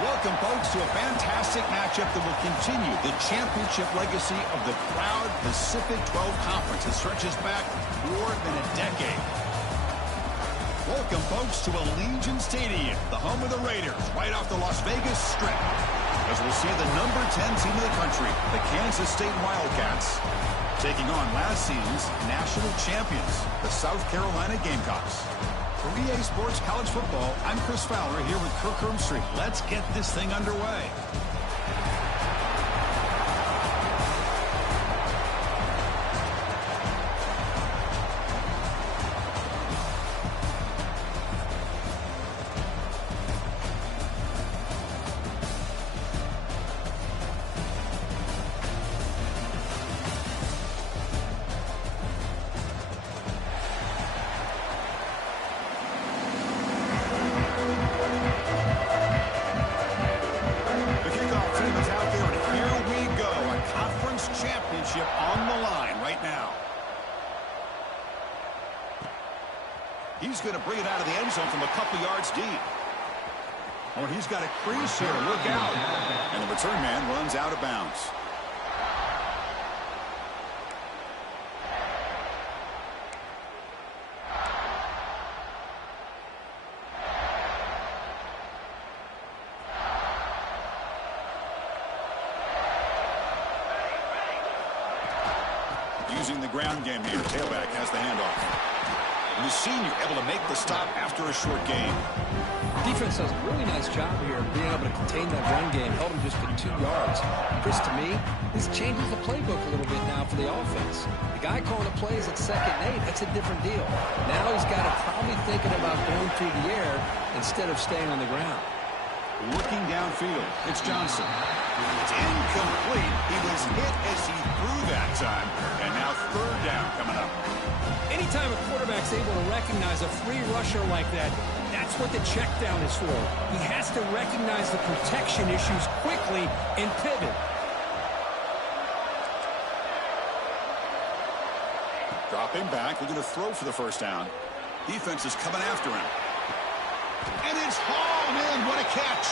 Welcome, folks, to a fantastic matchup that will continue the championship legacy of the proud Pacific 12 Conference that stretches back more than a decade. Welcome, folks, to Allegiant Stadium, the home of the Raiders, right off the Las Vegas Strip, as we'll see the number 10 team in the country, the Kansas State Wildcats, taking on last season's national champions, the South Carolina Gamecocks. For EA Sports College Football, I'm Chris Fowler here with Kirk Hermstreet. Let's get this thing underway. On the line right now. He's going to bring it out of the end zone from a couple yards deep. Oh, he's got a crease here. Look out. And the return man runs out of bounds. Using the ground game here. Tailback has the handoff. And the senior able to make the stop after a short gain. Defense does a really nice job here of being able to contain that run game. Held him just to 2 yards. Chris, to me, this changes the playbook a little bit now for the offense. The guy calling the plays at 2nd and 8, that's a different deal. Now he's got to probably thinking about going through the air instead of staying on the ground. Looking downfield, it's Johnson. It's incomplete. He was hit as he threw that time. And now 3rd down coming up. Anytime a quarterback's able to recognize a free rusher like that, that's what the check down is for. He has to recognize the protection issues quickly and pivot. Dropping back, looking to throw for the 1st down. Defense is coming after him. And it's hauled in. What a catch.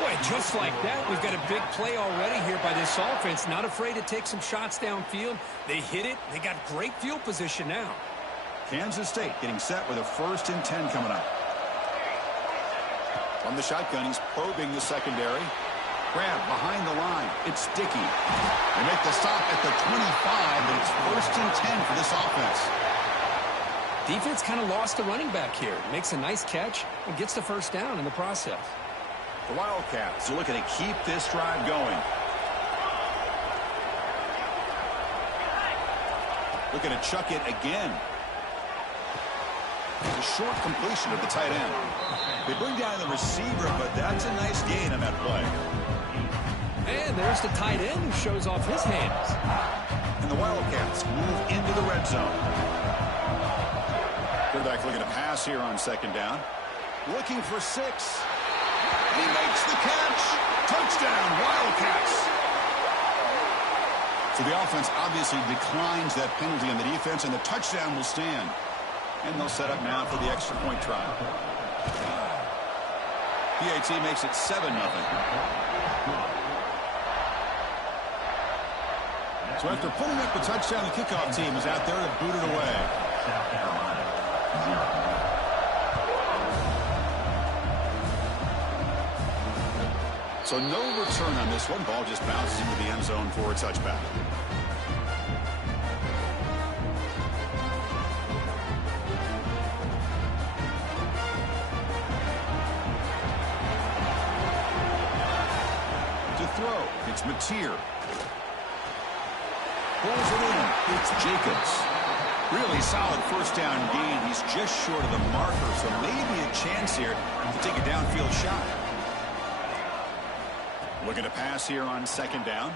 Boy, just like that, we've got a big play already here by this offense. Not afraid to take some shots downfield. They hit it. They got great field position now. Kansas State getting set with a 1st and 10 coming up. From the shotgun, he's probing the secondary. Grab behind the line. It's Dickey. They make the stop at the 25, but it's 1st and 10 for this offense. Defense kind of lost the running back here. Makes a nice catch and gets the 1st down in the process. The Wildcats are looking to keep this drive going. Looking to chuck it again. A short completion of the tight end. They bring down the receiver, but that's a nice gain on that play. And there's the tight end who shows off his hands. And the Wildcats move into the red zone. Quarterback looking to pass here on 2nd down. Looking for 6. He makes the catch. Touchdown, Wildcats. So the offense obviously declines that penalty on the defense, and the touchdown will stand. And they'll set up now for the extra point try. PAT makes it 7-0. So after putting up the touchdown, the kickoff team is out there to boot it away. So no return on this one. Ball just bounces into the end zone for a touchback. To throw, it's Mateer. Pulls it in. It's Jacobs. Really solid 1st down gain. He's just short of the marker, so maybe a chance here to take a downfield shot. Looking to pass here on 2nd down.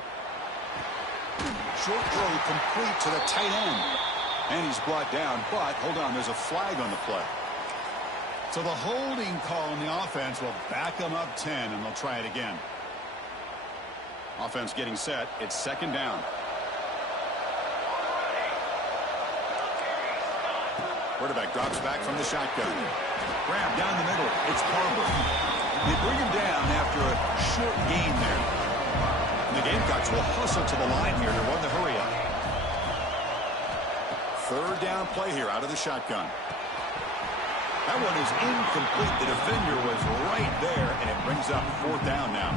Short throw complete to the tight end. And he's brought down, but hold on, there's a flag on the play. So the holding call on the offense will back them up 10, and they'll try it again. Offense getting set. It's 2nd down. Quarterback drops back from the shotgun. Grab down the middle. It's Barber. They bring him down after after a short gain there. And the Gamecocks will hustle to the line here to run the hurry up. Third down play here out of the shotgun. That one is incomplete. The defender was right there, and it brings up fourth down now.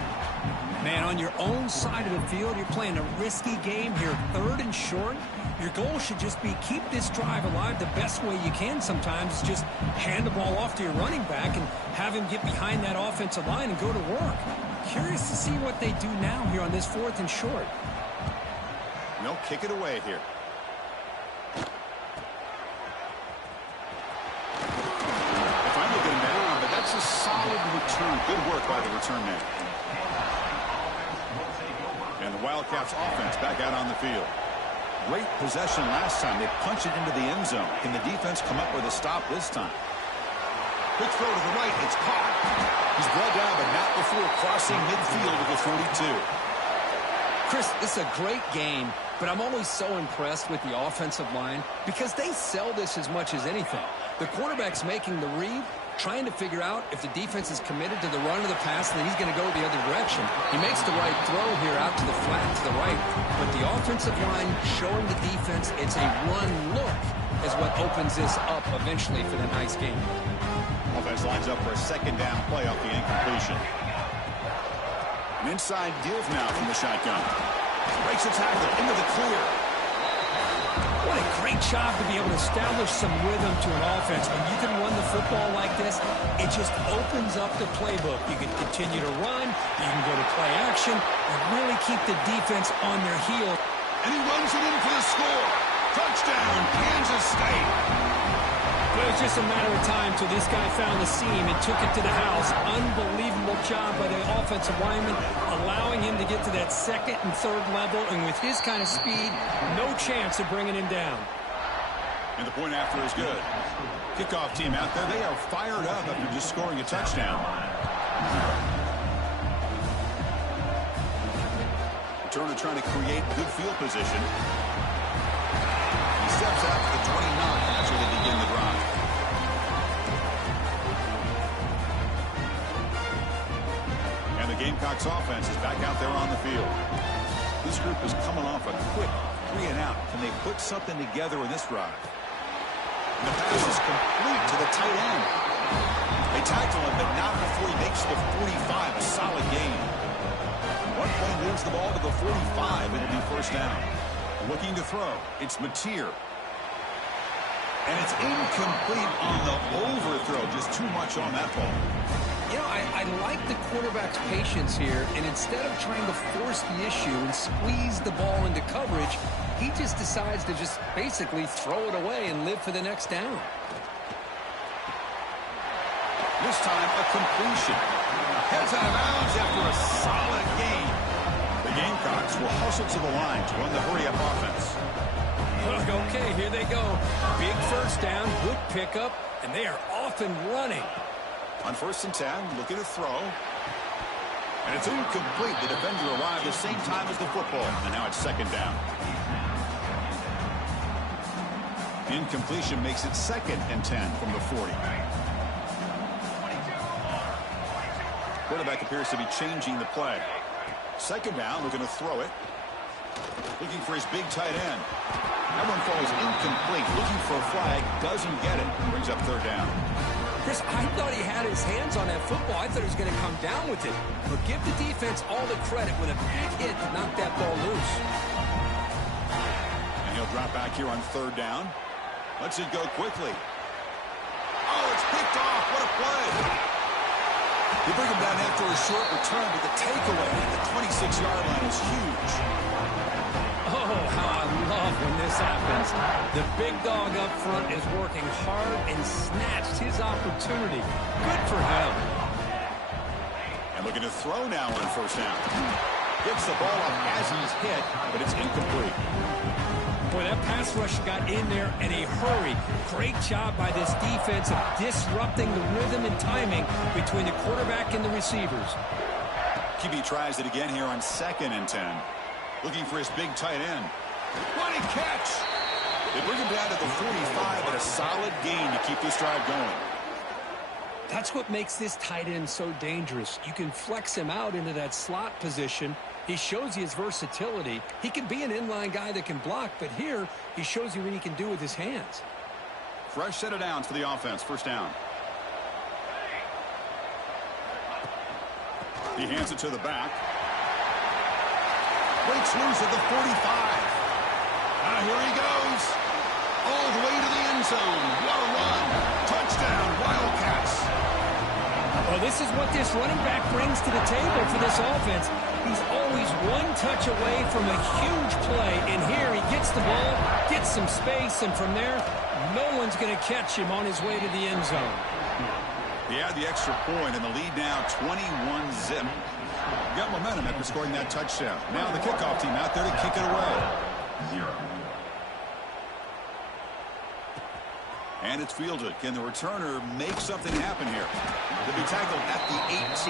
Man, on your own side of the field, you're playing a risky game here. Third and short. Your goal should just be keep this drive alive the best way you can sometimes. Is just hand the ball off to your running back and have him get behind that offensive line and go to work. Curious to see what they do now here on this fourth and short. They'll kick it away here. That's a solid return. Good work by the return man. And the Wildcats offense back out on the field. Great possession last time. They punched it into the end zone. Can the defense come up with a stop this time? Quick throw to the right. It's caught. He's brought down, but not before crossing midfield of the 42. Chris, this is a great game, but I'm always so impressed with the offensive line because they sell this as much as anything. The quarterback's making the read, trying to figure out if the defense is committed to the run or the pass, and then he's going to go the other direction. He makes the right throw here out to the flat to the right, but the offensive line showing the defense it's a run look is what opens this up eventually for the nice game. Offense lines up for a second down play off the incompletion. An inside give now from the shotgun. Breaks a tackle into the clear. What a great job to be able to establish some rhythm to an offense. When you can run the football like this, it just opens up the playbook. You can continue to run, you can go to play action, and really keep the defense on their heel. And he runs it in for the score. Touchdown, Kansas State. But it was just a matter of time till this guy found the seam and took it to the house. Unbelievable job by the offensive lineman, allowing him to get to that second and third level. And with his kind of speed, no chance of bringing him down. And the point after is good. Kickoff team out there. They are fired up after just scoring a touchdown. Turner trying to create good field position. He steps out to the 29 after they begin the drive. And the Gamecocks offense is back out there on the field. This group is coming off a quick 3 and out. Can they put something together in this drive? And the pass is complete to the tight end. They tackle him, but not before he makes the 45. A solid gain. One play moves the ball to the 45. It'll be first down. Looking to throw. It's Mateer. And it's incomplete on the overthrow. Just too much on that ball. You know, I like the quarterback's patience here, and instead of trying to force the issue and squeeze the ball into coverage, he just decides to just basically throw it away and live for the next down. This time, a completion. Heads out of bounds after a solid gain. The Gamecocks will hustle to the line to run the hurry-up offense. Okay, here they go. Big first down, good pickup, and they are off and running. On 1st and 10, looking to throw. And it's incomplete. The defender arrived the same time as the football. And now it's second down. Incompletion makes it 2nd and 10 from the 40. Quarterback appears to be changing the play. Second down, looking to throw it. Looking for his big tight end. That one falls incomplete. Looking for a flag. Doesn't get it. Brings up 3rd down. Chris, I thought he had his hands on that football. I thought he was going to come down with it. But give the defense all the credit with a big hit to knock that ball loose. And he'll drop back here on 3rd down. Lets it go quickly. Oh, it's picked off. What a play. They bring him down after a short return, but the takeaway at the 26-yard line is huge. Oh, how I love when this happens. The big dog up front is working hard and snatched his opportunity. Good for him. And looking to throw now on 1st down. Gets the ball up as he's hit, but it's incomplete. Boy, that pass rush got in there in a hurry. Great job by this defense of disrupting the rhythm and timing between the quarterback and the receivers. QB tries it again here on 2nd and 10. Looking for his big tight end. What a catch! They bring him down to the 45 at a solid gain to keep this drive going. That's what makes this tight end so dangerous. You can flex him out into that slot position. He shows you his versatility. He can be an inline guy that can block, but here he shows you what he can do with his hands. Fresh set of downs for the offense. First down. He hands it to the back. Breaks loose at the 45. Here he goes. All the way to the end zone. What a run. Touchdown, Wildcats. Well, this is what this running back brings to the table for this offense. He's always one touch away from a huge play. And here he gets the ball, gets some space, and from there, no one's going to catch him on his way to the end zone. He had the extra point, and the lead now 21-zip. Got momentum after scoring that touchdown. Now the kickoff team out there to kick it away. And it's fielded. Can the returner make something happen here? They'll be tackled at the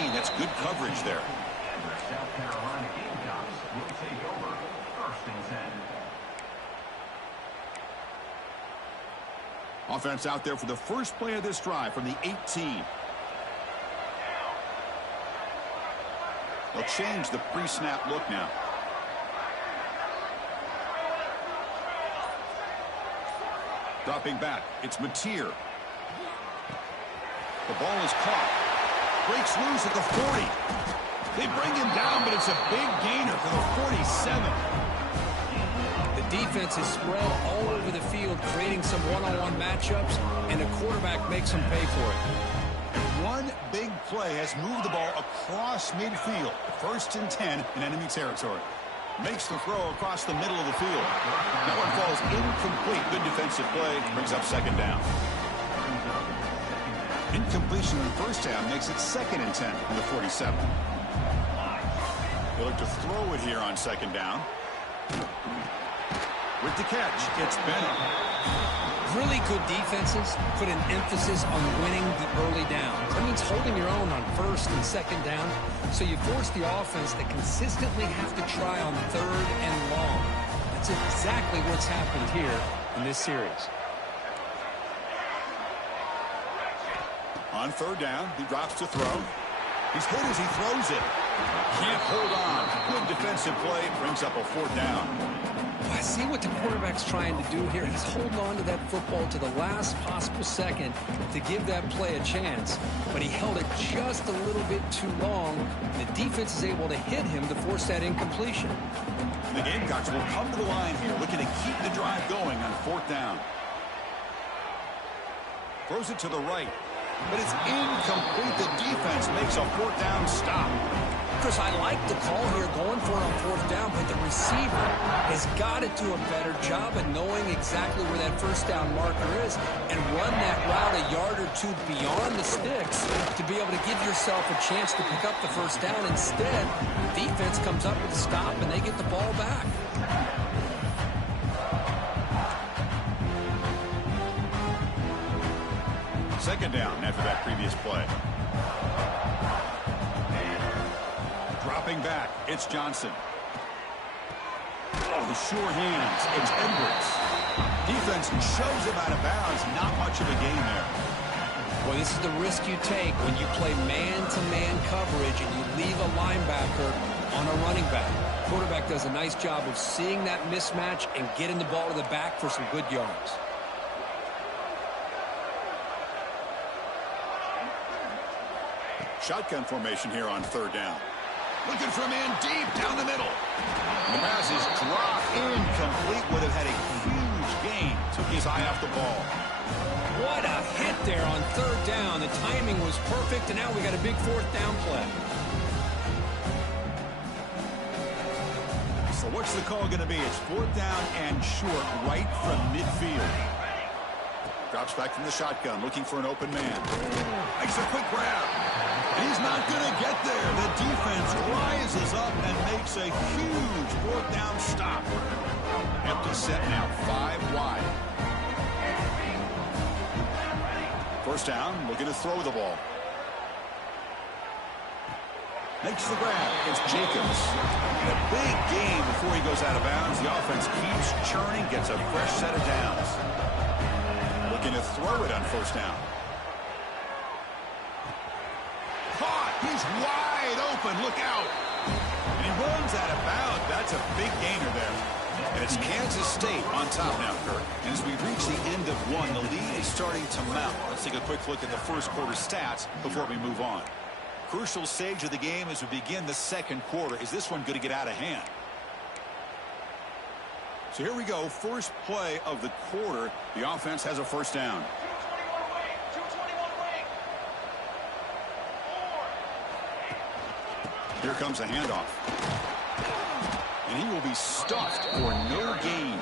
18. That's good coverage there. South Carolina Gamecocks will take over 1st and 10. Offense out there for the first play of this drive from the 18. They'll change the pre-snap look now. Dropping back, it's Mateer. The ball is caught. Breaks loose at the 40. They bring him down, but it's a big gainer for the 47. The defense is spread all over the field, creating some one-on-one matchups, and the quarterback makes them pay for it. One big play has moved the ball across midfield. 1st and 10 in enemy territory. Makes the throw across the middle of the field. That one falls incomplete. Good defensive play. Brings up 2nd down. Incompletion in the 1st down makes it 2nd and 10 in the 47. They look to throw it here on 2nd down. With the catch, it's Bennett. Really good defenses put an emphasis on winning the early downs. That means holding your own on 1st and 2nd down. So you force the offense to consistently have to try on 3rd and long. That's exactly what's happened here in this series. On 3rd down, he drops to throw. He's hit as he throws it. Can't hold on. Good defensive play. Brings up a 4th down. I see what the quarterback's trying to do here. He's holding on to that football to the last possible second to give that play a chance. But he held it just a little bit too long. The defense is able to hit him to force that incompletion. The Gamecocks will come to the line here, looking to keep the drive going on 4th down. Throws it to the right, but it's incomplete. The defense makes a 4th down stop. Chris, I like the call here going for it on 4th down, but the receiver has got to do a better job of knowing exactly where that 1st down marker is and run that route a yard or 2 beyond the sticks to be able to give yourself a chance to pick up the 1st down. Instead, defense comes up with a stop and they get the ball back. Second down after that previous play. Dropping back, it's Johnson. Oh, the sure hands, it's Edwards. Defense shoves him out of bounds. Not much of a gain there. Well, this is the risk you take when you play man-to-man coverage and you leave a linebacker on a running back. Quarterback does a nice job of seeing that mismatch and getting the ball to the back for some good yards. Shotgun formation here on 3rd down. Looking for a man deep down the middle. The pass is dropped incomplete. Would have had a huge gain. Took his eye off the ball. What a hit there on 3rd down. The timing was perfect, and now we got a big 4th down play. So what's the call going to be? It's 4th down and short right from midfield. Drops back from the shotgun, looking for an open man. Makes a quick grab. He's not going to get there. The defense rises up and makes a huge 4th down stop. Empty set now, 5 wide. 1st down, looking to throw the ball. Makes the grab. It's Jacobs. And a big gain before he goes out of bounds. The offense keeps churning, gets a fresh set of downs. Looking to throw it on 1st down. He's wide open. Look out. And he runs out of bounds. That's a big gainer there. And it's Kansas State on top now, Kirk. And as we reach the end of one, the lead is starting to mount. Let's take a quick look at the first quarter stats before we move on. Crucial stage of the game as we begin the second quarter. Is this one going to get out of hand? So here we go. First play of the quarter. The offense has a first down. 221 wing. Here comes a handoff. And he will be stuffed for no gain.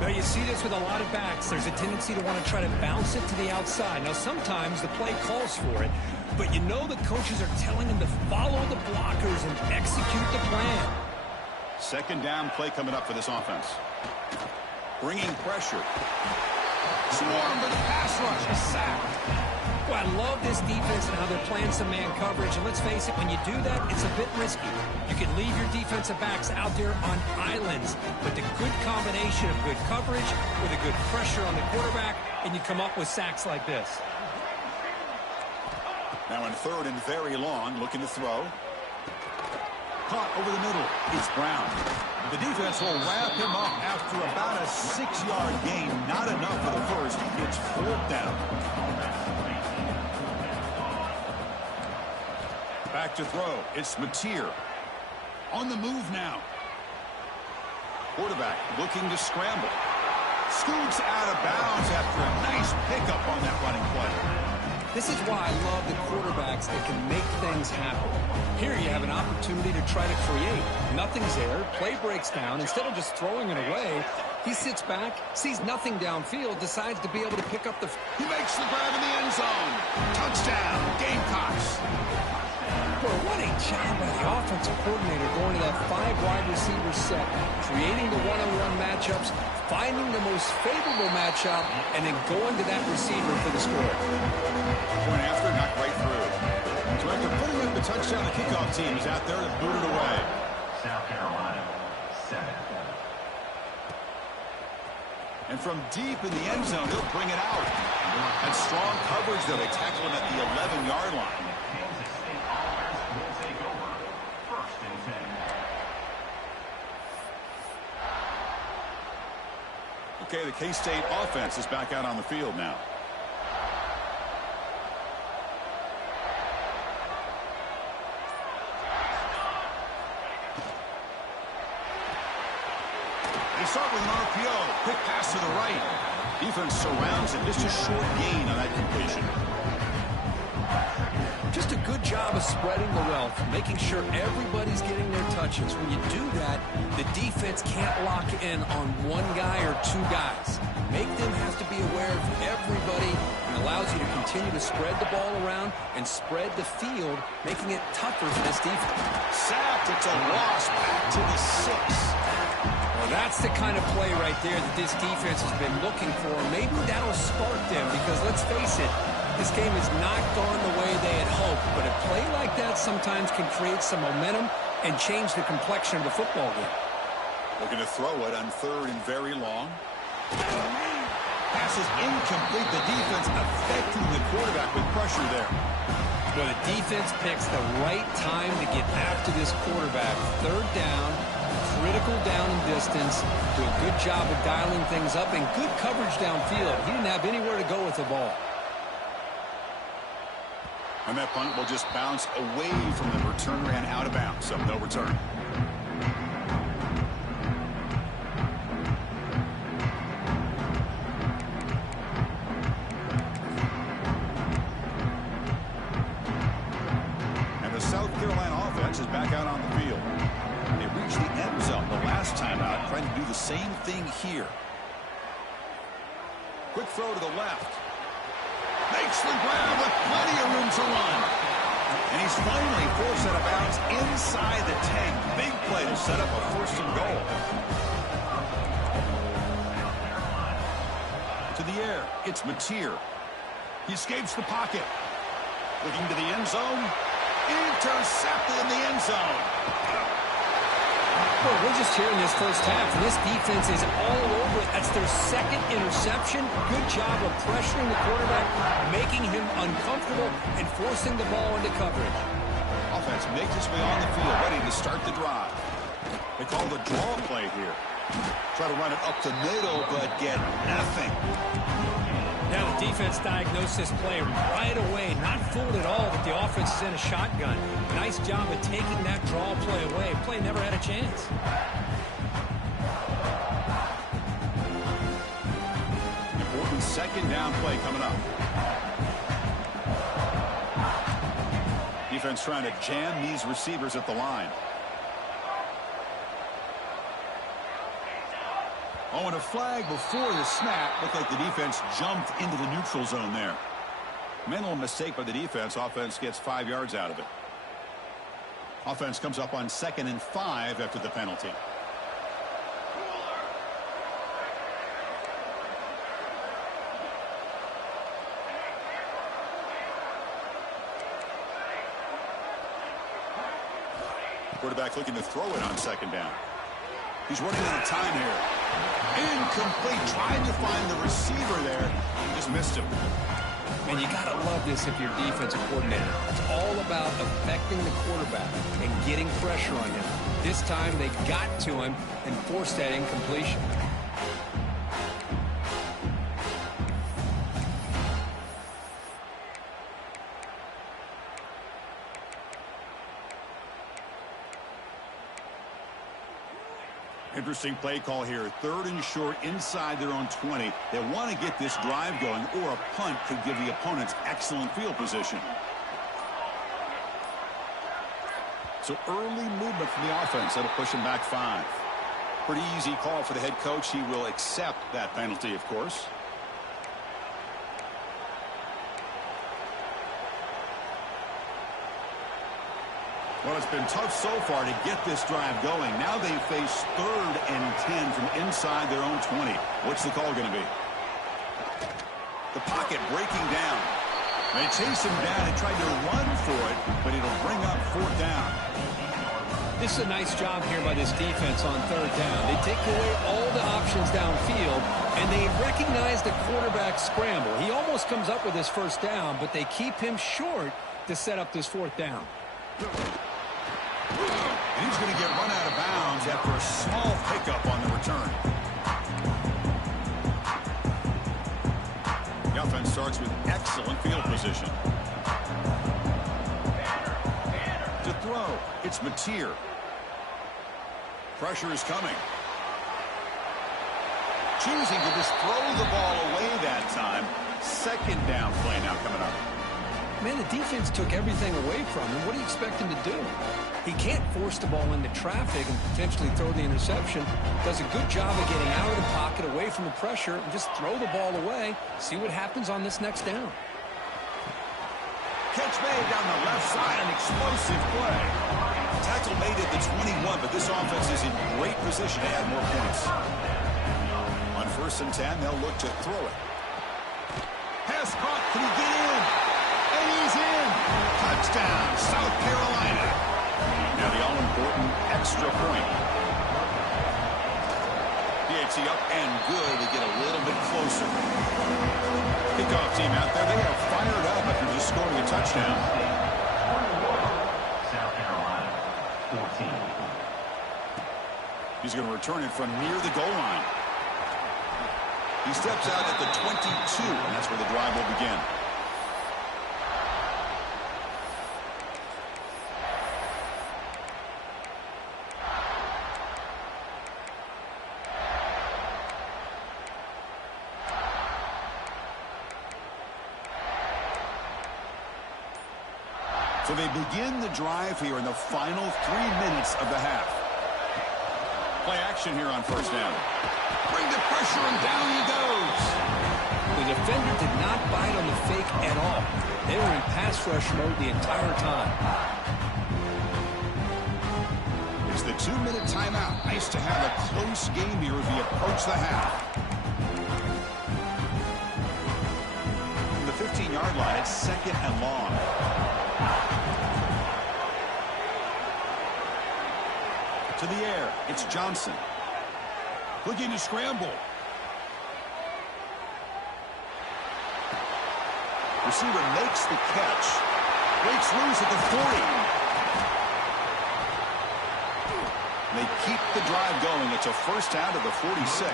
Now, you see this with a lot of backs. There's a tendency to want to try to bounce it to the outside. Now, sometimes the play calls for it, but you know the coaches are telling them to follow the blockers and execute the plan. Second down play coming up for this offense. Bringing pressure. Swarm with a pass rush. A sack. Well, I love this defense and how they're playing some man coverage. And let's face it, when you do that, it's a bit risky. You can leave your defensive backs out there on islands. But the good combination of good coverage with a good pressure on the quarterback, and you come up with sacks like this. Now in third and very long, looking to throw. Caught over the middle. It's Brown. The defense will wrap him up after about a 6-yard gain. Not enough for the first. It's fourth down. Back to throw. It's Mateer. On the move now. Quarterback looking to scramble. Scoots out of bounds after a nice pickup on that running play. This is why I love the quarterbacks that can make things happen. Here you have an opportunity to try to create. Nothing's there. Play breaks down. Instead of just throwing it away, he sits back, sees nothing downfield, decides to be able to pick up the... He makes the grab in the end zone. Touchdown, Gamecocks. Boy, what a job by the offensive coordinator going to that 5-wide receiver set, creating the one-on-one matchups, finding the most favorable matchup, and then going to that receiver for the score. Point after, knocked right through. So after putting up the touchdown, the kickoff team is out there to boot it away. South Carolina, 7. And from deep in the end zone, he'll bring it out. And strong coverage, though. They tackle him at the 11-yard line. Kansas State offense will take over. First and 10. Okay, the K-State offense is back out on the field now. They start with an RPO. Quick pass to the right. Defense surrounds him. Just a short gain on that completion. Just a good job of spreading the wealth, making sure everybody's getting their touches. When you do that, the defense can't lock in on one guy or two guys. Make them have to be aware of everybody, and allows you to continue to spread the ball around and spread the field, making it tougher for this defense. Sacked. It's a loss back to the 6. Well, that's the kind of play right there that this defense has been looking for. Maybe that'll spark them because, let's face it, this game has not gone the way they had hoped. But a play like that sometimes can create some momentum and change the complexion of the football game. Looking to throw it on third and very long. Pass is incomplete. The defense affecting the quarterback with pressure there. Well, the defense picks the right time to get after this quarterback. Third down. Critical down and distance, do a good job of dialing things up, and good coverage downfield. He didn't have anywhere to go with the ball. And that punt will just bounce away from the return, ran out of bounds, so no return. And the South Carolina offense is back out on the field. They reached the end zone the last time out, trying to do the same thing here. Quick throw to the left. Makes the grab with plenty of room to run. And he's finally forced out of bounds inside the 10. Big play to set up a first and goal. To the air, it's Mateer. He escapes the pocket. Looking to the end zone. Intercepted in the end zone. Well, we're just here in this first half, and this defense is all over it. That's their second interception. Good job of pressuring the quarterback, making him uncomfortable, and forcing the ball into coverage. Offense makes its way on the field, ready to start the drive. They call the draw play here. Try to run it up the middle, but get nothing. Now the defense diagnosed this play right away. Not fooled at all that the offense is in a shotgun. Nice job of taking that draw play away. Play never had a chance. Important second down play coming up. Defense trying to jam these receivers at the line. Oh, and a flag before the snap. Looked like the defense jumped into the neutral zone there. Mental mistake by the defense. Offense gets 5 yards out of it. Offense comes up on 2nd and 5 after the penalty. Quarterback looking to throw it on 2nd down. He's running out of time here. Incomplete, trying to find the receiver there. He just missed him. Man, you got to love this if you're defensive coordinator. It's all about affecting the quarterback and getting pressure on him. This time they got to him and forced that incompletion. Interesting play call here. 3rd and short inside their own 20. They want to get this drive going, or a punt could give the opponents excellent field position. So early movement from the offense. That'll push him back 5. Pretty easy call for the head coach. He will accept that penalty, of course. Well, it's been tough so far to get this drive going. Now they face 3rd and 10 from inside their own 20. What's the call going to be? The pocket breaking down. They chase him down and tried to run for it, but it'll bring up 4th down. This is a nice job here by this defense on 3rd down. They take away all the options downfield, and they recognize the quarterback scramble. He almost comes up with his 1st down, but they keep him short to set up this 4th down. And he's going to get run out of bounds after a small pickup on the return. The offense starts with excellent field position. To throw, it's Mateer. Pressure is coming. Choosing to just throw the ball away that time. 2nd down play now coming up. Man, the defense took everything away from him. What do you expect him to do? He can't force the ball into traffic and potentially throw the interception. Does a good job of getting out of the pocket, away from the pressure, and just throw the ball away. See what happens on this next down. Catch made down the left side, an explosive play. Tackle made at the 21, but this offense is in great position to add more points. On 1st and 10, they'll look to throw it. Pass caught. Can he get in? And he's in. Touchdown, South Carolina. Now the all-important extra point. PAT up and good to get a little bit closer. Kickoff team out there. They are fired up after just scoring a touchdown. South Carolina, 14. He's going to return it from near the goal line. He steps out at the 22, and that's where the drive will begin. So they begin the drive here in the final 3 minutes of the half. Play action here on 1st down. Bring the pressure, and down he goes. The defender did not bite on the fake at all. They were in pass rush mode the entire time. It's the 2-minute timeout. Nice to have a close game here as we approach the half. From the 15-yard line, it's 2nd and long. to the air. It's Johnson. Looking to scramble. Receiver makes the catch. Breaks loose at the 40. They keep the drive going. It's a first down to the 46.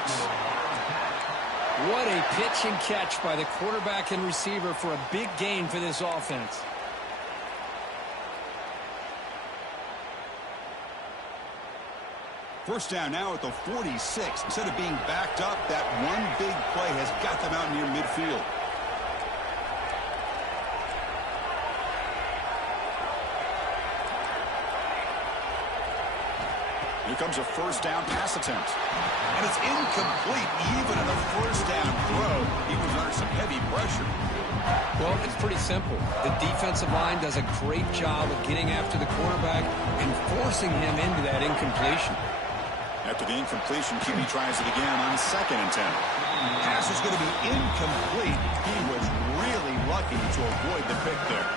What a pitch and catch by the quarterback and receiver for a big gain for this offense. First down now at the 46. Instead of being backed up, that one big play has got them out near midfield. Here comes a first down pass attempt. And it's incomplete even in a first down throw. He was under some heavy pressure. Well, it's pretty simple. The defensive line does a great job of getting after the quarterback and forcing him into that incompletion. After the incompletion, QB tries it again on 2nd and 10. Pass is going to be incomplete. He was really lucky to avoid the pick there.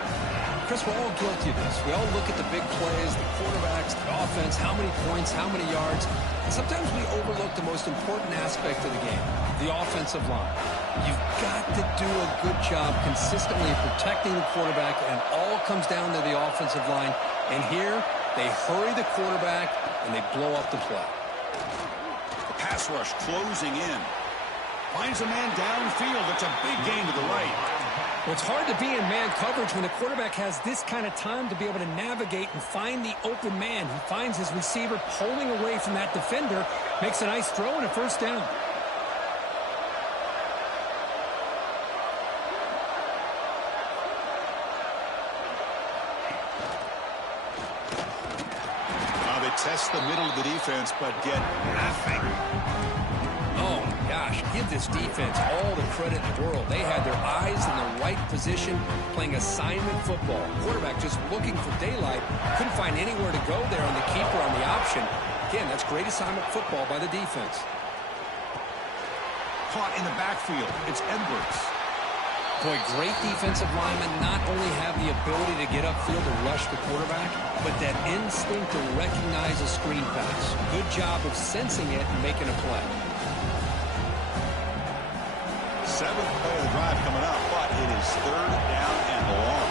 Chris, we're all guilty of this. We all look at the big plays, the quarterbacks, the offense, how many points, how many yards. And sometimes we overlook the most important aspect of the game, the offensive line. You've got to do a good job consistently protecting the quarterback, and all comes down to the offensive line. And here, they hurry the quarterback, and they blow up the play. The pass rush closing in. Finds a man downfield. It's a big gain to the right. Well, it's hard to be in man coverage when the quarterback has this kind of time to be able to navigate and find the open man. He finds his receiver pulling away from that defender, makes a nice throw and a first down. They test the middle of the defense, but get nothing. Oh, my gosh, give this defense all the credit in the world. They had their eyes in the right position, playing assignment football. Quarterback just looking for daylight. Couldn't find anywhere to go there on the keeper on the option. Again, that's great assignment football by the defense. Caught in the backfield. It's Edwards. Boy, great defensive linemen not only have the ability to get upfield and rush the quarterback, but that instinct to recognize a screen pass. Good job of sensing it and making a play. 7th play of the drive coming up, but it is 3rd down and long.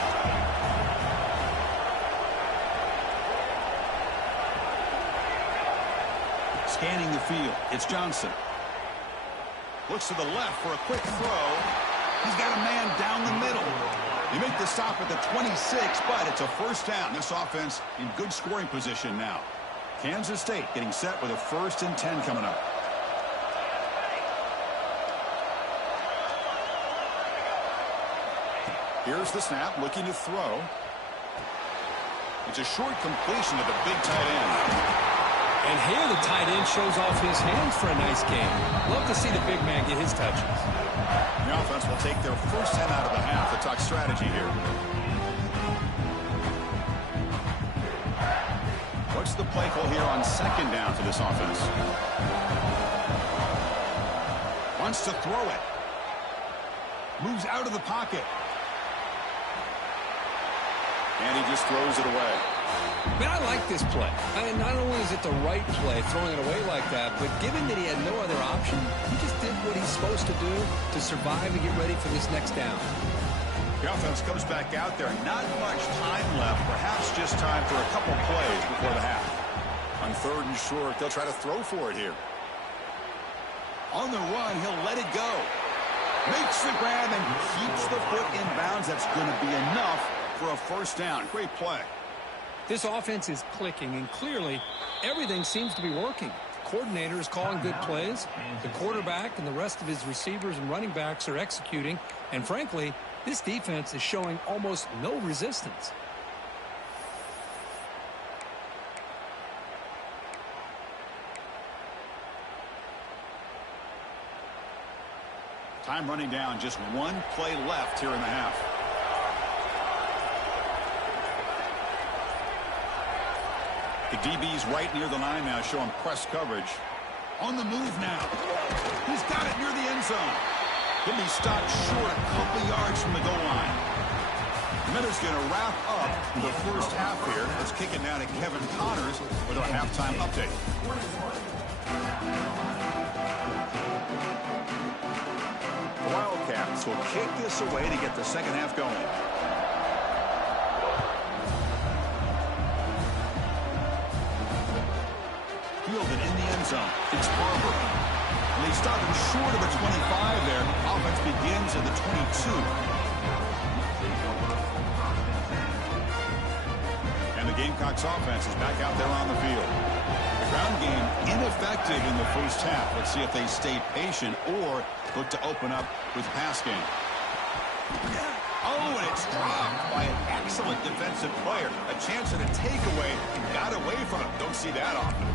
Scanning the field, it's Johnson. Looks to the left for a quick throw. He's got a man down the middle. They make the stop at the 26, but it's a first down. This offense in good scoring position now. Kansas State getting set with a 1st and 10 coming up. Here's the snap, looking to throw. It's a short completion to the big tight end. And here the tight end shows off his hands for a nice game. Love to see the big man get his touches. The offense will take their first 10 out of the half. To talk strategy here. What's the play call here on 2nd down for this offense? Wants to throw it. Moves out of the pocket. And he just throws it away. Man, I like this play. I mean, not only is it the right play, throwing it away like that, but given that he had no other option, he just did what he's supposed to do to survive and get ready for this next down. The offense comes back out there. Not much time left. Perhaps just time for a couple plays before the half. On 3rd and short, they'll try to throw for it here. On the run, he'll let it go. Makes the grab and keeps the foot in bounds. That's going to be enough for a first down. Great play. This offense is clicking, and clearly everything seems to be working. The coordinator is calling good plays. The quarterback and the rest of his receivers and running backs are executing. And frankly, this defense is showing almost no resistance. Time running down. Just one play left here in the half. The DB's right near the line now, showing press coverage. On the move now. He's got it near the end zone. He'll be stopped short a couple yards from the goal line. Minute's going to wrap up the first half here. Let's kick it now to Kevin Connors with our halftime update. The Wildcats will kick this away to get the second half going. Fielded in the end zone. It's Barber. And they stop him short of the 25 there. Offense begins at the 22. And the Gamecocks offense is back out there on the field. The ground game ineffective in the first half. Let's see if they stay patient or look to open up with pass game. Oh, and it's dropped by an excellent defensive player. A chance at a takeaway. Got away from him. Don't see that often.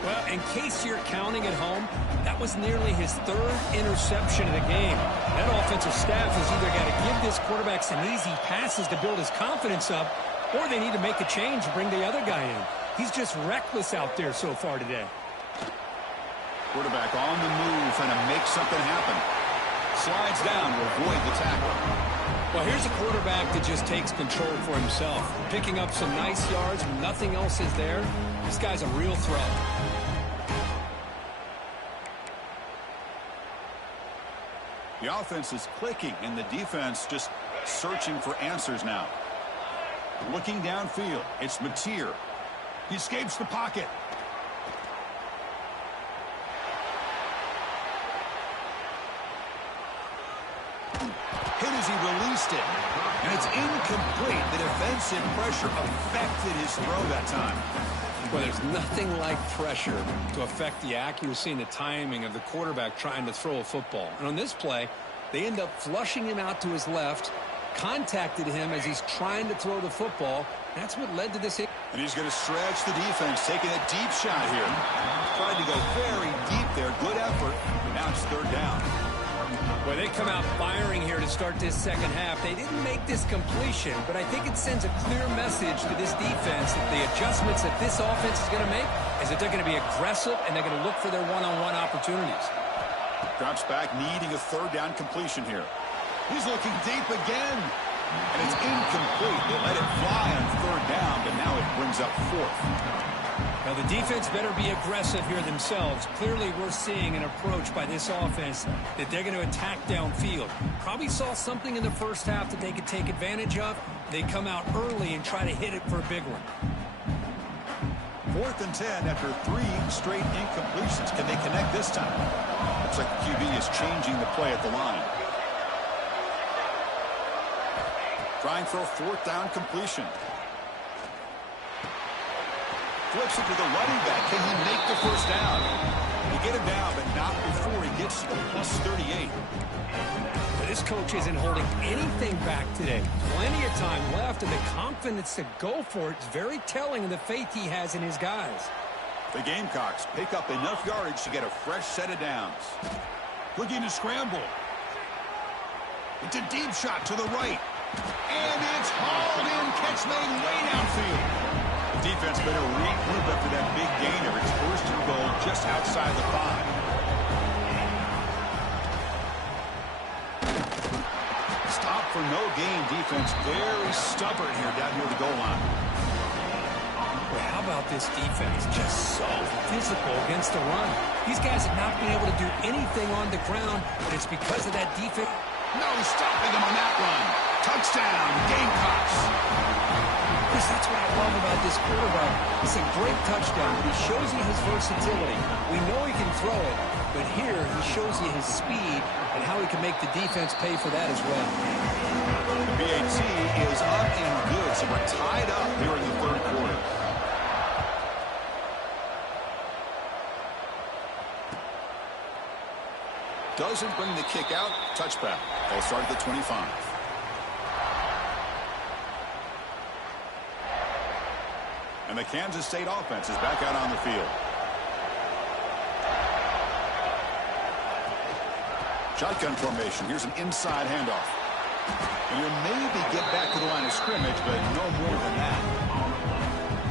Well, in case you're counting at home, that was nearly his third interception of the game. That offensive staff has either got to give this quarterback some easy passes to build his confidence up, or they need to make a change and bring the other guy in. He's just reckless out there so far today. Quarterback on the move, trying to make something happen. Slides down to avoid the tackle. Well, here's a quarterback that just takes control for himself. Picking up some nice yards when nothing else is there. This guy's a real threat. The offense is clicking, and the defense just searching for answers now. Looking downfield, it's Mateer. He escapes the pocket. Hit as he released it. And it's incomplete. The defensive pressure affected his throw that time. Well, there's nothing like pressure to affect the accuracy and the timing of the quarterback trying to throw a football. And on this play, they end up flushing him out to his left, contacted him as he's trying to throw the football. That's what led to this hit. And he's going to stretch the defense, taking a deep shot here. Tried to go very deep there. Good effort. But now it's third down. Well, they come out firing here to start this second half. They didn't make this completion, but I think it sends a clear message to this defense that the adjustments that this offense is going to make is that they're going to be aggressive and they're going to look for their one-on-one opportunities. Drops back, needing a third down completion here. He's looking deep again. And it's incomplete. They let it fly on third down, but now it brings up fourth. Now, the defense better be aggressive here themselves. Clearly, we're seeing an approach by this offense that they're going to attack downfield. Probably saw something in the first half that they could take advantage of. They come out early and try to hit it for a big one. 4th and 10 after 3 straight incompletions. Can they connect this time? Looks like the QB is changing the play at the line. Trying for a 4th down completion. Flips it to the running back. Can he make the first down? He get him down, but not before he gets to the plus 38. This coach isn't holding anything back today. Plenty of time left, and the confidence to go for it is very telling of the faith he has in his guys. The Gamecocks pick up enough yardage to get a fresh set of downs. Looking to scramble. It's a deep shot to the right. And it's hauled in. Catch made way downfield. The defense better regroup after that big gainer. It's 1st and goal just outside the 5. Stop for no gain defense. Very stubborn here down near the goal line. Well, how about this defense? Just so physical against the run. These guys have not been able to do anything on the ground, but it's because of that defense. No stopping them on that run. Touchdown, Gamecocks. Chris, that's what I love about this quarterback. It's a great touchdown, but he shows you his versatility. We know he can throw it, but here he shows you his speed and how he can make the defense pay for that as well. The BAT is up and good, so we're tied up here in the 3rd quarter. Doesn't bring the kick out. Touchback. They'll start at the 25. And the Kansas State offense is back out on the field. Shotgun formation. Here's an inside handoff. And he'll maybe get back to the line of scrimmage, but no more than that.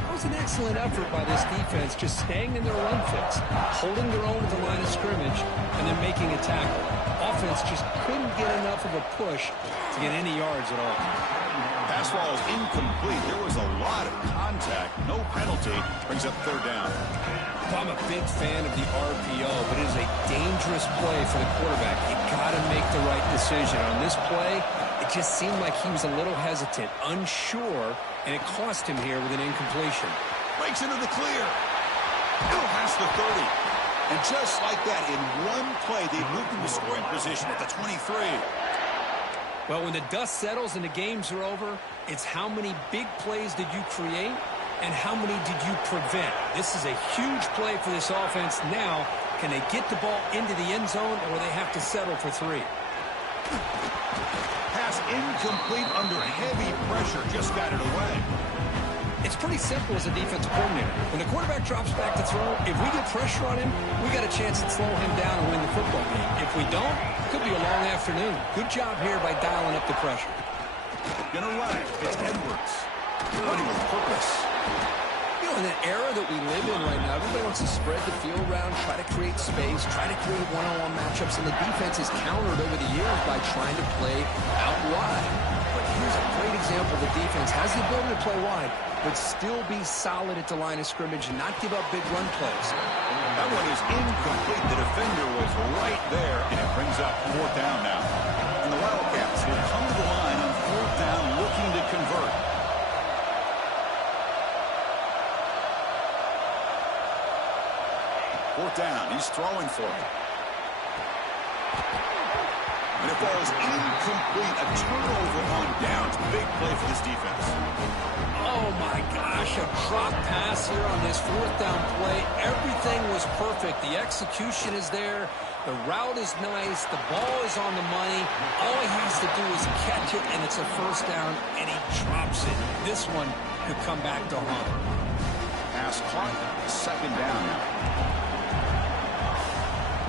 That was an excellent effort by this defense, just staying in their run fits, holding their own at the line of scrimmage, and then making a tackle. Offense just couldn't get enough of a push to get any yards at all. Pass ball is incomplete. There was a lot of contact. No penalty. Brings up third down. I'm a big fan of the RPO, but it is a dangerous play for the quarterback. You got to make the right decision. On this play, it just seemed like he was a little hesitant, unsure, and it cost him here with an incompletion. Breaks into the clear. Now past the 30. And just like that, in one play, they moved into scoring position at the 23. Well, when the dust settles and the games are over, it's how many big plays did you create and how many did you prevent? This is a huge play for this offense. Now, can they get the ball into the end zone, or will they have to settle for 3? Pass incomplete under heavy pressure. Just got it away. It's pretty simple as a defensive coordinator. When the quarterback drops back to throw, if we get pressure on him, we got a chance to slow him down and win the football game. If we don't, it could be a long afternoon. Good job here by dialing up the pressure. Gonna run it. It's Edwards. Running with purpose. You know, in an era that we live in right now, everybody wants to spread the field around, try to create space, try to create one-on-one matchups, and the defense is countered over the years by trying to play out wide. But here's a great example. The defense has the ability to play wide, but still be solid at the line of scrimmage and not give up big run plays. That one is incomplete. The defender was right there, and it brings up fourth down now. And the Wildcats will come to the line on fourth down looking to convert. Fourth down. He's throwing for it. And it falls incomplete. A turnover on downs. Big play for this defense. Oh, my gosh, a drop pass here on this fourth down play. Everything was perfect. The execution is there. The route is nice. The ball is on the money. All he needs to do is catch it, and it's a first down, and he drops it. This one could come back to haunt him. Pass caught. Second down now.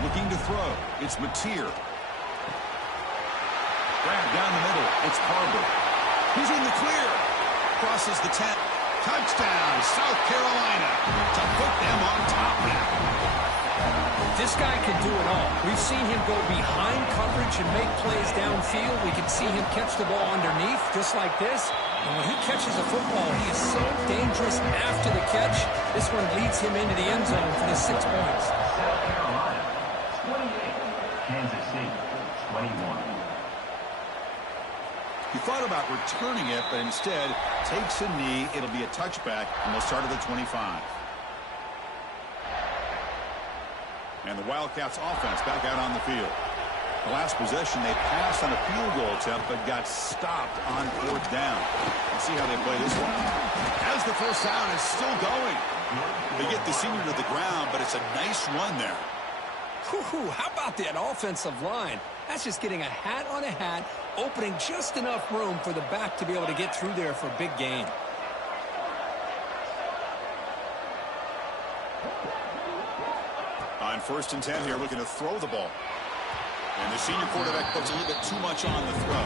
Looking to throw. It's Mateer. Grab down the middle. It's Carter. He's in the clear. Crosses the 10. Touchdown, South Carolina, to put them on top now. This guy can do it all. We've seen him go behind coverage and make plays downfield. We can see him catch the ball underneath, just like this. And when he catches the football, he is so dangerous after the catch. This one leads him into the end zone for the 6 points. South Carolina, 28. Kansas State, 21. He thought about returning it, but instead takes a knee. It'll be a touchback, and they'll start at the 25. And the Wildcats offense back out on the field. The last possession, they passed on a field goal attempt, but got stopped on fourth down. Let's see how they play this one. As the first down is still going. They get the senior to the ground, but it's a nice run there. Whew, how about that offensive line? That's just getting a hat on a hat, opening just enough room for the back to be able to get through there for a big gain. On 1st and 10 here, looking to throw the ball. And the senior quarterback puts a little bit too much on the throw.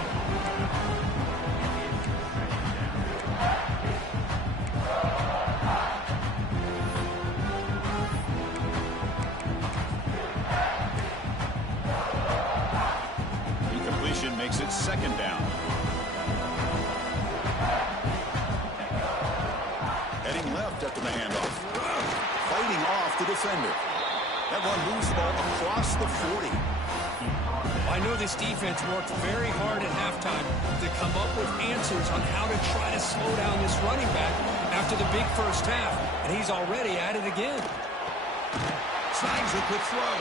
Incompletion makes it second down. Heading left after the handoff. Fighting off the defender. That one moves the ball across the 40. I know this defense worked very hard at halftime to come up with answers on how to try to slow down this running back after the big first half, and he's already at it again. Snags a quick throw.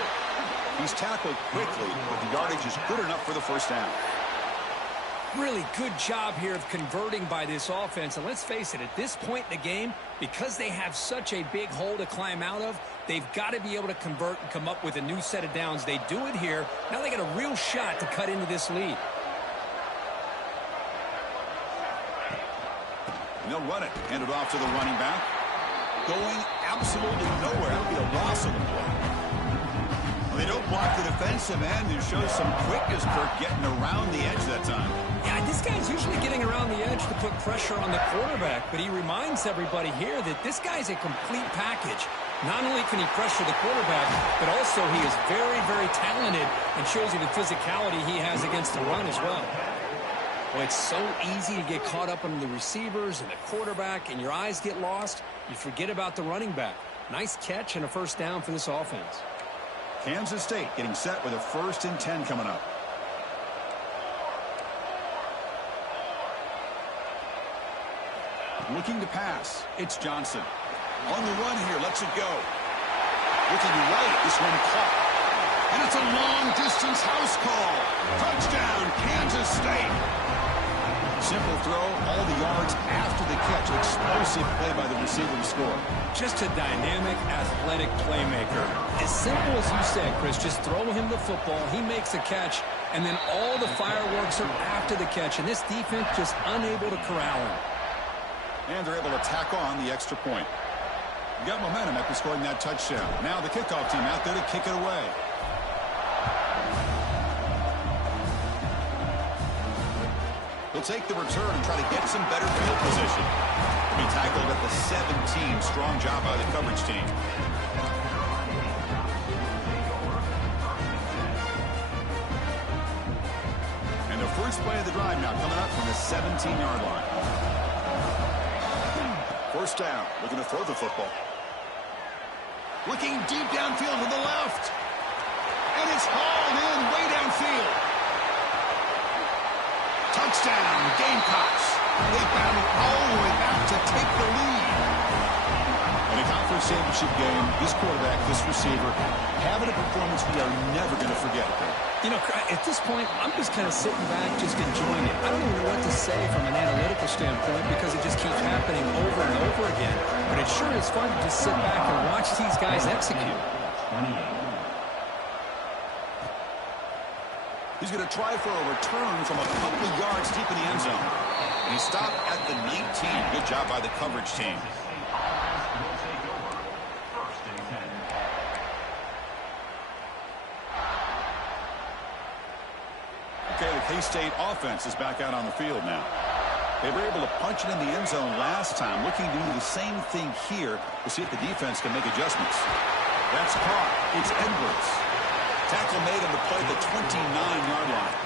He's tackled quickly, but the yardage is good enough for the first down. Really good job here of converting by this offense. And let's face it, at this point in the game, because they have such a big hole to climb out of, they've got to be able to convert and come up with a new set of downs. They do it here. Now they got a real shot to cut into this lead. And they'll run it. Hand it off to the running back. Going absolutely nowhere. That'll be a loss of the play. Well, they don't block the defensive end, who shows some quickness, Kirk, getting around the edge that time. Yeah, this guy's usually getting around the edge to put pressure on the quarterback, but he reminds everybody here that this guy's a complete package. Not only can he pressure the quarterback, but also he is very, very talented and shows you the physicality he has against the run as well. Well, it's so easy to get caught up on the receivers and the quarterback, and your eyes get lost. You forget about the running back. Nice catch and a first down for this offense. Kansas State getting set with a 1st and 10 coming up. Looking to pass. It's Johnson. On the run here. Lets it go. Looking right. This one caught. And it's a long-distance house call. Touchdown, Kansas State. Simple throw. All the yards after the catch. Explosive play by the receiver to score. Just a dynamic, athletic playmaker. As simple as you said, Chris, just throw him the football. He makes a catch, and then all the fireworks are after the catch. And this defense just unable to corral him. And they're able to tack on the extra point. You got momentum after scoring that touchdown. Now the kickoff team out there to kick it away. He'll take the return and try to get some better field position. He'll be tackled at the 17. Strong job by the coverage team. And the first play of the drive now coming up from the 17-yard line. First down, looking to throw the football. Looking deep downfield to the left. And it's hauled in way downfield. Touchdown, Gamecocks. They battle all the way back to take the lead. In a conference championship game, this quarterback, this receiver, having a performance we are never going to forget. You know, at this point, I'm just kind of sitting back, just enjoying it. I don't even know what to say from an analytical standpoint because it just keeps happening over and over again. But it sure is fun to just sit back and watch these guys execute. He's going to try for a return from a couple of yards deep in the end zone. And he stopped at the 19. Good job by the coverage team. Okay, the K-State offense is back out on the field now. They were able to punch it in the end zone last time, looking to do the same thing here to see if the defense can make adjustments. That's caught. It's Edwards. Tackle made on the play at the 29-yard line.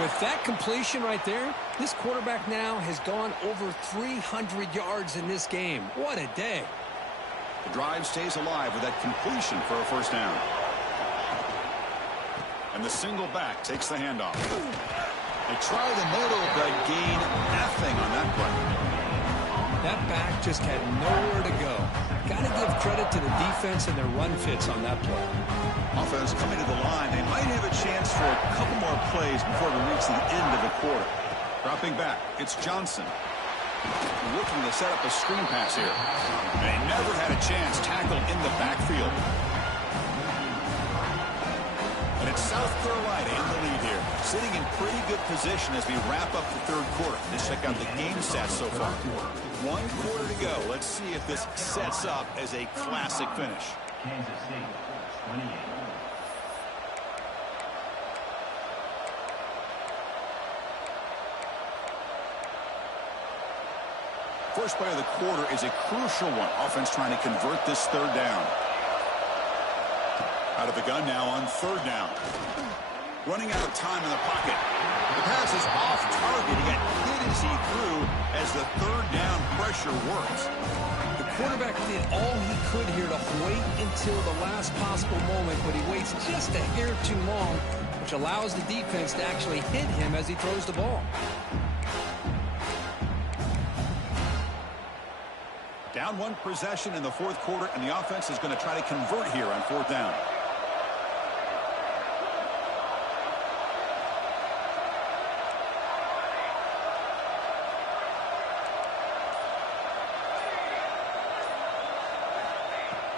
With that completion right there, this quarterback now has gone over 300 yards in this game. What a day. The drive stays alive with that completion for a first down. And the single back takes the handoff. They try the middle, but gain nothing on that play. That back just had nowhere to go. Got to give credit to the defense and their run fits on that play. Offense coming to the line. They might have a chance for a couple more plays before we reach the end of the quarter. Dropping back, it's Johnson. Looking to set up a screen pass here. They never had a chance tackled in the backfield. And it's South Carolina in the lead here. Sitting in pretty good position as we wrap up the third quarter. Let's check out the game stats so far. 1 quarter to go. Let's see if this sets up as a classic finish. Kansas State, 28. First play of the quarter is a crucial one. Offense trying to convert this third down. Out of the gun now on third down. Running out of time in the pocket. The pass is off target. He got hit as he threw as the third down pressure works. The quarterback did all he could here to wait until the last possible moment, but he waits just a hair too long, which allows the defense to actually hit him as he throws the ball. Down 1 possession in the fourth quarter, and the offense is going to try to convert here on fourth down.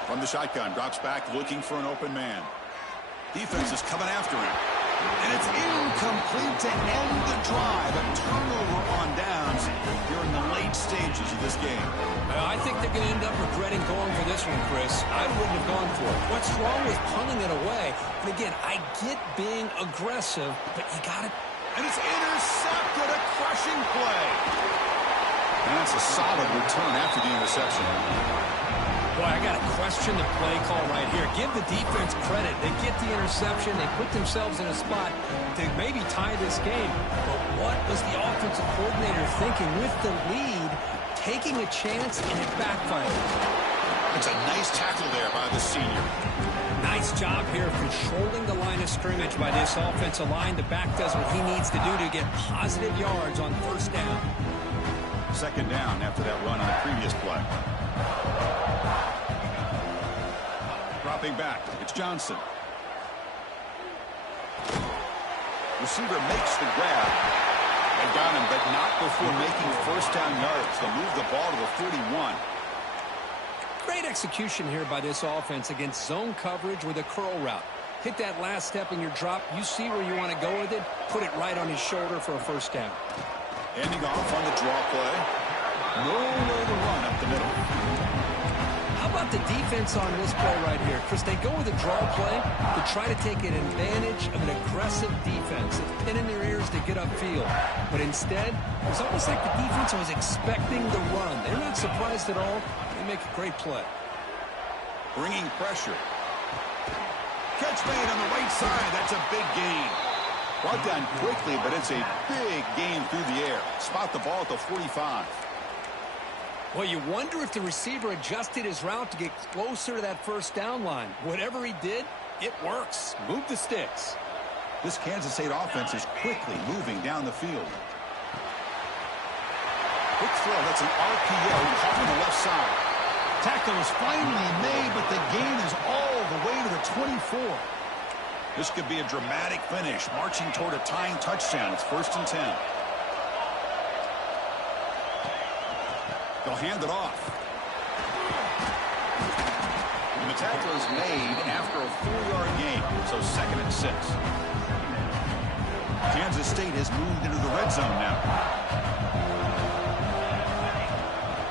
From the shotgun, drops back, looking for an open man. Defense is coming after him. And it's incomplete to end the drive. A turnover on downs here in the late stages of this game. I think they're going to end up regretting going for this one, Chris. I wouldn't have gone for it. What's wrong with punting it away? And again, I get being aggressive, but you got to... And it's intercepted, a crushing play. And that's a solid return after the interception. Boy, I got to question the play call right here. Give the defense credit. They get the interception. They put themselves in a spot to maybe tie this game. But what was the offensive coordinator thinking with the lead, taking a chance, and it backfired? It's a nice tackle there by the senior. Nice job here controlling the line of scrimmage by this offensive line. The back does what he needs to do to get positive yards on first down. Second down after that run on the previous play. Dropping back, it's Johnson. Receiver makes the grab. They got him, but not before making first down yards. They'll move the ball to the 41. Great execution here by this offense against zone coverage with a curl route. Hit that last step in your drop. You see where you want to go with it. Put it right on his shoulder for a first down. Ending off on the draw play. Nowhere to run up the middle. How about the defense on this play right here? Chris, they go with a draw play to try to take an advantage of an aggressive defense. It's pin in their ears to get upfield. But instead, it's almost like the defense was expecting the run. They're not surprised at all. They make a great play. Bringing pressure. Catch made on the right side. That's a big gain. Brought down quickly, but it's a big gain through the air. Spot the ball at the 45. Well, you wonder if the receiver adjusted his route to get closer to that first down line. Whatever he did, it works. Move the sticks. This Kansas State offense is quickly moving down the field. Quick throw. That's an RPO caught on the left side. Tackle is finally made, but the gain is all the way to the 24. This could be a dramatic finish, marching toward a tying touchdown. It's 1st and 10. They'll hand it off. And the tackle is made after a 4-yard gain, so 2nd and 6. Kansas State has moved into the red zone now.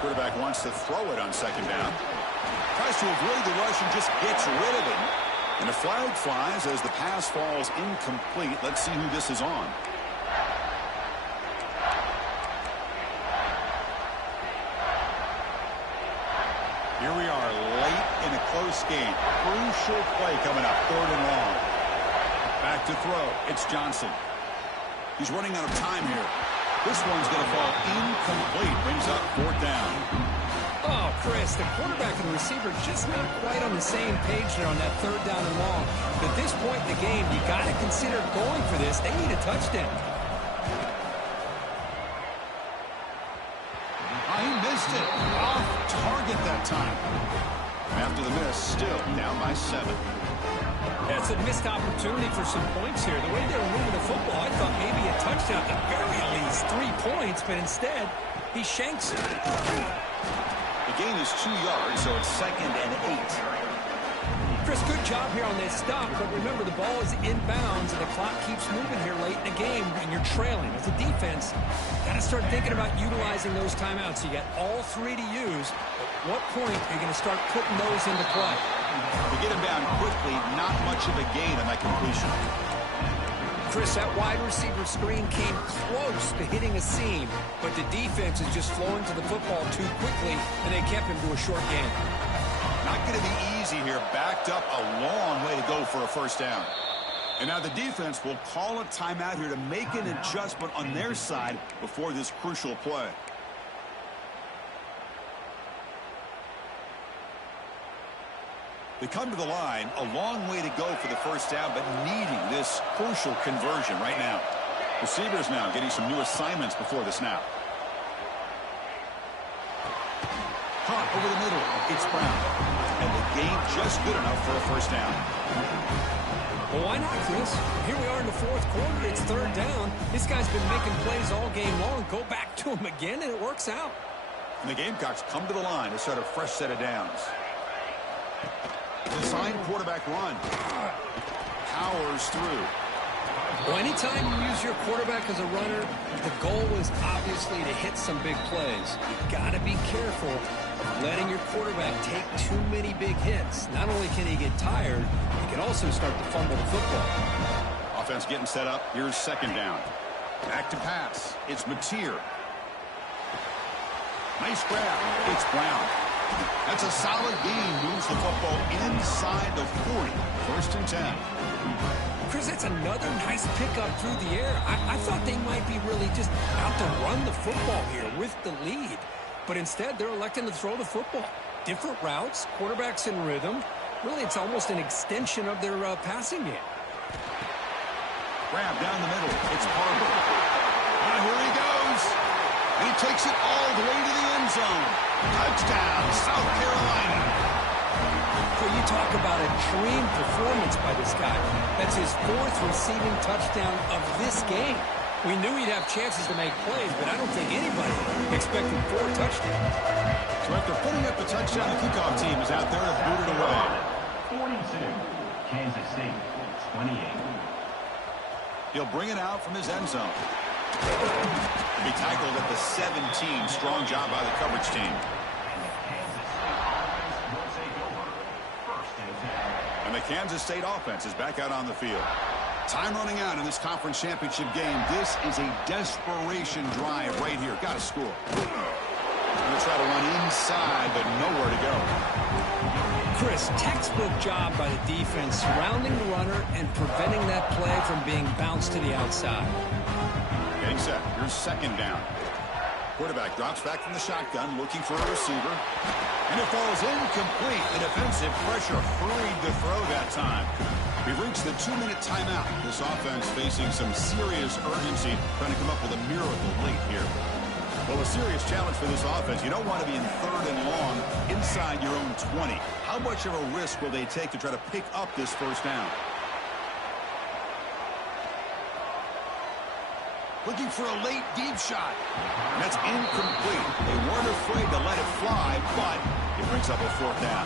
Quarterback wants to throw it on 2nd down. Tries to avoid the rush and just gets rid of it. And a flag flies as the pass falls incomplete. Let's see who this is on. Here we are late in a close game. Crucial play coming up. 3rd and long. Back to throw. It's Johnson. He's running out of time here. This one's going to fall incomplete. Brings up 4th down. Oh, Chris, the quarterback and the receiver just not quite on the same page there on that 3rd down and long. But at this point in the game, you got to consider going for this. They need a touchdown. He missed it. Off target that time. After the miss, still down by 7. That's a missed opportunity for some points here. The way they were moving the football, I thought maybe a touchdown at the very least 3 points, but instead, he shanks it. The gain is 2 yards, so it's 2nd and 8. Chris, good job here on this stop, but remember the ball is inbounds and the clock keeps moving here late in the game and you're trailing. As a defense, got to start thinking about utilizing those timeouts. You got all 3 to use. At what point are you going to start putting those into play? To get him down quickly, not much of a gain on that completion. Chris, that wide receiver screen came close to hitting a seam, but the defense is just flowing to the football too quickly, and they kept him to a short game. Not going to be easy here. Backed up a long way to go for a 1st down. And now the defense will call a timeout here to make an adjustment on their side before this crucial play. They come to the line, a long way to go for the 1st down, but needing this crucial conversion right now. Receivers now getting some new assignments before the snap. Caught over the middle. It's Brown. And the gain just good enough for a 1st down. Well, why not, Chris? Here we are in the 4th quarter. It's 3rd down. This guy's been making plays all game long. Go back to him again, and it works out. And the Gamecocks come to the line to start a fresh set of downs. Design quarterback run. Powers through. Well, anytime you use your quarterback as a runner, the goal is obviously to hit some big plays. You've got to be careful of letting your quarterback take too many big hits. Not only can he get tired, he can also start to fumble the football. Offense getting set up. Here's 2nd down. Back to pass. It's Mateer. Nice grab. It's Brown. That's a solid gain. Moves the football inside the 40. 1st and 10. Chris, that's another nice pickup through the air. I thought they might be really just out to run the football here with the lead. But instead, they're electing to throw the football. Different routes, quarterback's in rhythm. Really, it's almost an extension of their passing game. Grab down the middle. It's Barber. And here he goes. And he takes it all the way to the end zone. Touchdown, South Carolina. So you talk about a dream performance by this guy. That's his 4th receiving touchdown of this game. We knew he'd have chances to make plays, but I don't think anybody expected 4 touchdowns. So after putting up the touchdown, the kickoff team is out there to boot it away. 42. Kansas State, 28. He'll bring it out from his end zone. He tackled at the 17. Strong job by the coverage team. And the Kansas State offense is back out on the field. Time running out in this conference championship game. This is a desperation drive right here. Got to score. Going to try to run inside, but nowhere to go. Chris, textbook job by the defense surrounding the runner and preventing that play from being bounced to the outside. Getting set. Here's 2nd down. Quarterback drops back from the shotgun, looking for a receiver. And it falls incomplete. The defensive pressure hurried the throw that time. We've reached the 2-minute timeout. This offense facing some serious urgency, trying to come up with a miracle late here. Well, a serious challenge for this offense. You don't want to be in 3rd and long inside your own 20. How much of a risk will they take to try to pick up this 1st down? Looking for a late deep shot. And that's incomplete. They weren't afraid to let it fly, but it brings up a 4th down.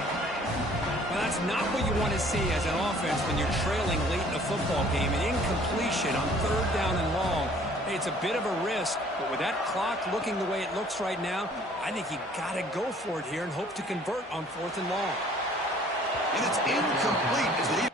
Well, that's not what you want to see as an offense when you're trailing late in a football game. An incompletion on 3rd down and long. Hey, it's a bit of a risk, but with that clock looking the way it looks right now, I think you got to go for it here and hope to convert on 4th and long. And it's incomplete as the